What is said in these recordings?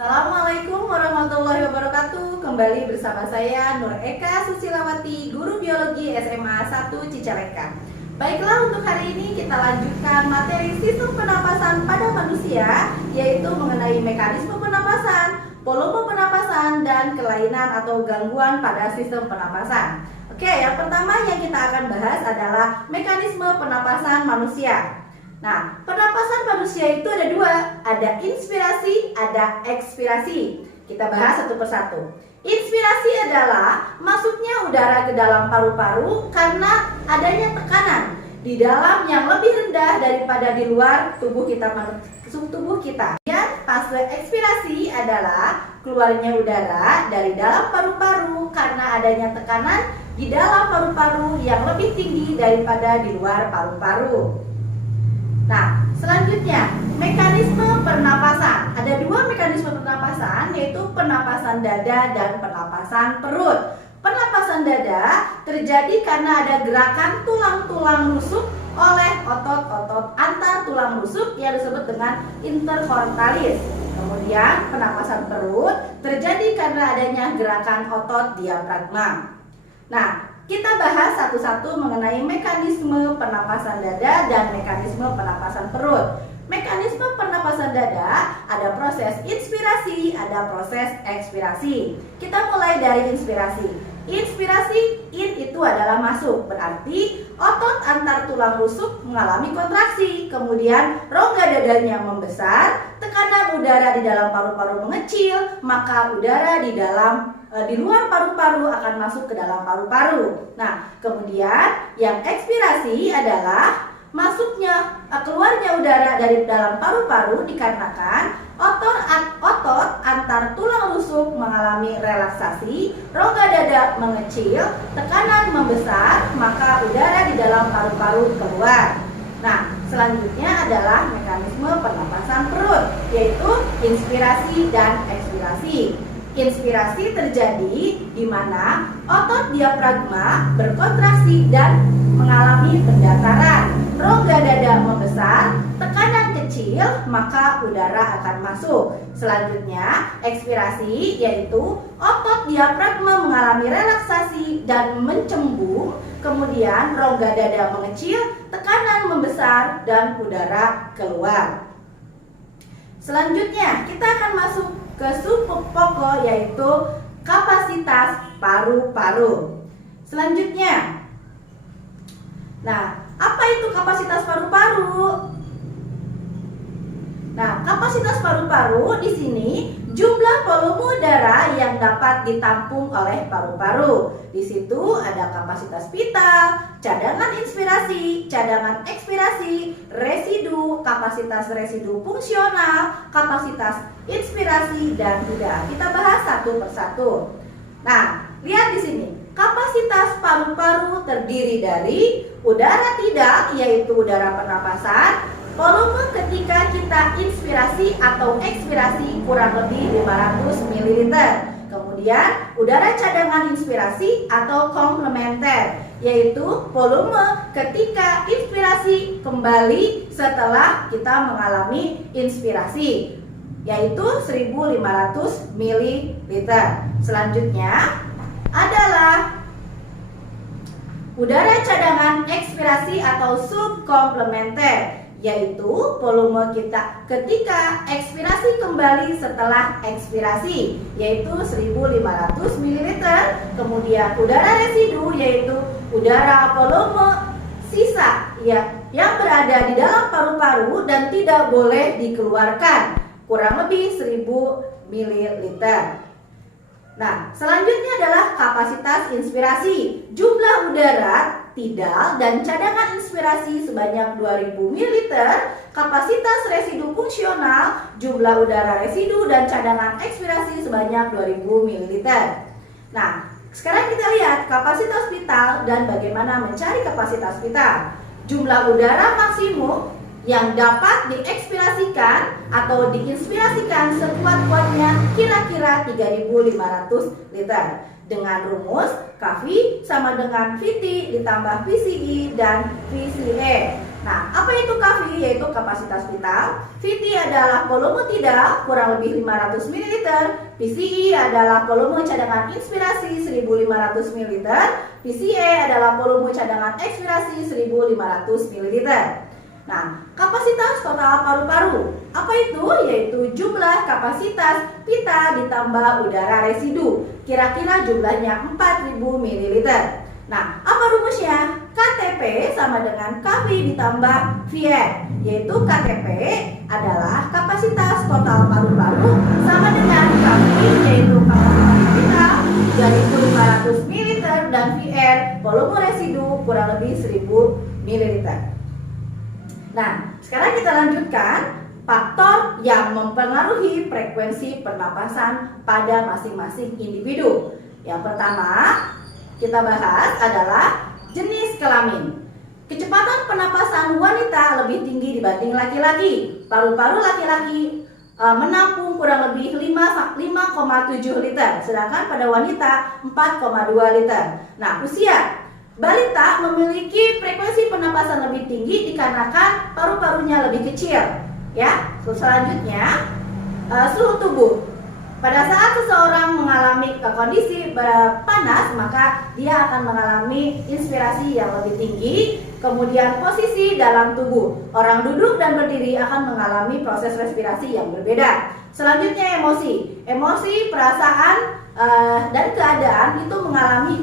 Assalamualaikum warahmatullahi wabarakatuh. Kembali bersama saya Nur Eka Susilawati, guru biologi SMA 1 Cicalengka. Baiklah, untuk hari ini kita lanjutkan materi sistem pernapasan pada manusia, yaitu mengenai mekanisme pernapasan, volume pernapasan, dan kelainan atau gangguan pada sistem pernapasan. Oke, yang pertama yang kita akan bahas adalah mekanisme pernapasan manusia. Nah, pernapasan manusia itu ada dua, ada inspirasi, ada ekspirasi. Kita bahas satu persatu. Inspirasi adalah masuknya udara ke dalam paru-paru karena adanya tekanan di dalam yang lebih rendah daripada di luar tubuh kita. Dan fase ekspirasi adalah keluarnya udara dari dalam paru-paru karena adanya tekanan di dalam paru-paru yang lebih tinggi daripada di luar paru-paru. Nah, selanjutnya mekanisme pernapasan. Ada dua mekanisme pernapasan, yaitu pernapasan dada dan pernapasan perut. Pernapasan dada terjadi karena ada gerakan tulang-tulang rusuk oleh otot-otot antar tulang rusuk yang disebut dengan intercortalis. Kemudian pernapasan perut terjadi karena adanya gerakan otot diafragma. Nah, kita bahas satu-satu mengenai mekanisme pernapasan dada dan mekanisme pernapasan perut. Mekanisme pernapasan dada ada proses inspirasi, ada proses ekspirasi. Kita mulai dari inspirasi. Inspirasi, in itu adalah masuk, berarti otot antar tulang rusuk mengalami kontraksi. Kemudian rongga dadanya membesar, tekanan udara di dalam paru-paru mengecil, maka udara di luar paru-paru akan masuk ke dalam paru-paru. Nah, kemudian yang ekspirasi adalah keluarnya udara dari dalam paru-paru dikarenakan otot antar tulang rusuk mengalami relaksasi, rongga dada mengecil, tekanan membesar, maka udara di dalam paru-paru keluar. Nah, selanjutnya adalah mekanisme pernapasan perut, yaitu inspirasi dan ekspirasi. Inspirasi terjadi di mana otot diafragma berkontraksi dan mengalami pendataran, rongga dada membesar, tekanan kecil, maka udara akan masuk. Selanjutnya, ekspirasi yaitu otot diafragma mengalami relaksasi dan mencembung, kemudian rongga dada mengecil, tekanan membesar, dan udara keluar. Selanjutnya, kita akan masuk ke subpokok, yaitu kapasitas paru-paru. Selanjutnya, nah, apa itu kapasitas paru-paru? Nah, kapasitas paru-paru di sini jumlah volume udara yang dapat ditampung oleh paru-paru. Di situ ada kapasitas vital, cadangan inspirasi, cadangan ekspirasi, residu, kapasitas residu fungsional, kapasitas inspirasi, dan tidak. Kita bahas satu persatu. Nah, lihat di sini. Kapasitas paru-paru terdiri dari udara tidak, yaitu udara pernapasan, volume ketika kita inspirasi atau ekspirasi kurang lebih 500 ml. Kemudian udara cadangan inspirasi atau komplementer, yaitu volume ketika inspirasi kembali setelah kita mengalami inspirasi, yaitu 1500 ml. Selanjutnya adalah udara cadangan ekspirasi atau subkomplementer, yaitu volume kita ketika ekspirasi kembali setelah ekspirasi, yaitu 1500 ml. Kemudian udara residu, yaitu udara volume sisa yang berada di dalam paru-paru dan tidak boleh dikeluarkan, kurang lebih 1000 ml. Nah, selanjutnya adalah kapasitas inspirasi. Jumlah udara tidak dan cadangan inspirasi sebanyak 2000 ml. Kapasitas residu fungsional, jumlah udara residu dan cadangan ekspirasi sebanyak 2000 ml. Nah, sekarang kita lihat kapasitas vital dan bagaimana mencari kapasitas vital. Jumlah udara maksimum yang dapat diekspirasikan atau diinspirasikan sekuat-kuatnya kira-kira 3500 liter. Dengan rumus Kv sama dengan Vt ditambah Vci dan Vce. Nah, apa itu KV? Yaitu kapasitas vital. VT adalah volume tidal kurang lebih 500 ml. PCE adalah volume cadangan inspirasi 1500 ml. PCA adalah volume cadangan ekspirasi 1500 ml. Nah, kapasitas total paru-paru. Apa itu? Yaitu jumlah kapasitas pita ditambah udara residu. Kira-kira jumlahnya 4000 ml. Nah, apa rumusnya? KTP sama dengan KV ditambah VR, yaitu KTP adalah kapasitas total paru-paru sama dengan KV, yaitu kapasitas vital 2500 ml, dan VR volume residu kurang lebih 1000 ml. Nah, sekarang kita lanjutkan faktor yang mempengaruhi frekuensi pernapasan pada masing-masing individu. Yang pertama kita bahas adalah jenis kelamin. Kecepatan pernapasan wanita lebih tinggi dibanding laki-laki. Paru-paru laki-laki menampung kurang lebih 5,7 liter, sedangkan pada wanita 4,2 liter. Nah, usia balita memiliki frekuensi pernapasan lebih tinggi dikarenakan paru-parunya lebih kecil. Ya, selanjutnya suhu tubuh. Pada saat seseorang mengalami kondisi panas, maka dia akan mengalami inspirasi yang lebih tinggi. Kemudian posisi dalam tubuh. Orang duduk dan berdiri akan mengalami proses respirasi yang berbeda. Selanjutnya emosi. Emosi, perasaan, dan keadaan itu mengalami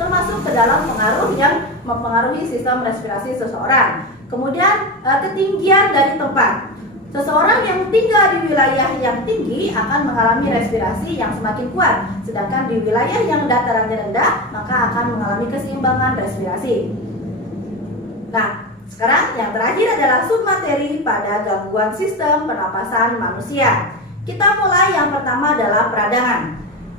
termasuk ke dalam pengaruh yang mempengaruhi sistem respirasi seseorang. Kemudian ketinggian dari tempat. Seseorang yang tinggal di wilayah yang tinggi akan mengalami respirasi yang semakin kuat, sedangkan di wilayah yang datarannya rendah maka akan mengalami keseimbangan respirasi. Nah, sekarang yang terakhir adalah submateri pada gangguan sistem pernapasan manusia. Kita mulai, yang pertama adalah peradangan.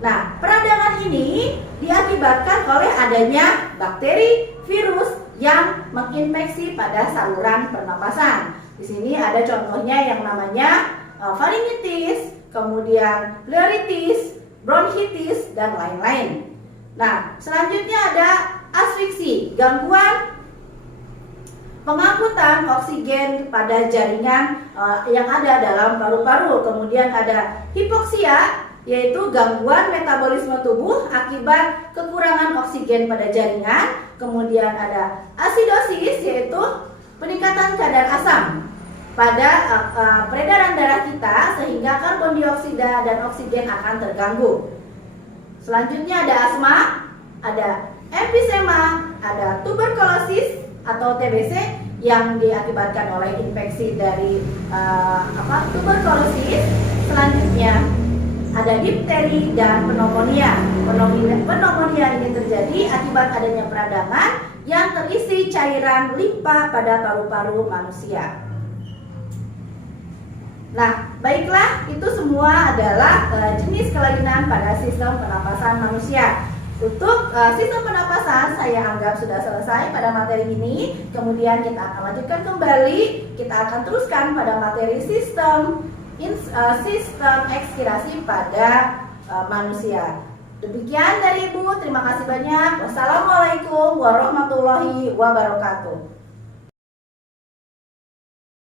Nah, peradangan ini diakibatkan oleh adanya bakteri, virus yang menginfeksi pada saluran pernapasan. Di sini ada contohnya yang namanya faringitis, kemudian pleuritis, bronkitis, dan lain-lain. Nah, selanjutnya ada asfiksi, gangguan pengangkutan oksigen pada jaringan yang ada dalam paru-paru. Kemudian ada hipoksia, yaitu gangguan metabolisme tubuh akibat kekurangan oksigen pada jaringan. Kemudian ada asidosis, yaitu peningkatan kadar asam pada peredaran darah kita sehingga karbon dioksida dan oksigen akan terganggu. Selanjutnya ada asma, ada emfisema, ada tuberkulosis atau TBC yang diakibatkan oleh infeksi dari tuberkulosis. Selanjutnya ada difteri dan pneumonia. Pneumonia ini terjadi akibat adanya peradangan yang terisi cairan limpa pada paru-paru manusia. Nah, baiklah, itu semua adalah jenis kelainan pada sistem pernapasan manusia. Untuk sistem pernapasan saya anggap sudah selesai pada materi ini. Kemudian kita akan lanjutkan kembali. Kita akan teruskan pada materi sistem ekspirasi pada manusia. Demikian dari Ibu, terima kasih banyak. Wassalamualaikum warahmatullahi wabarakatuh.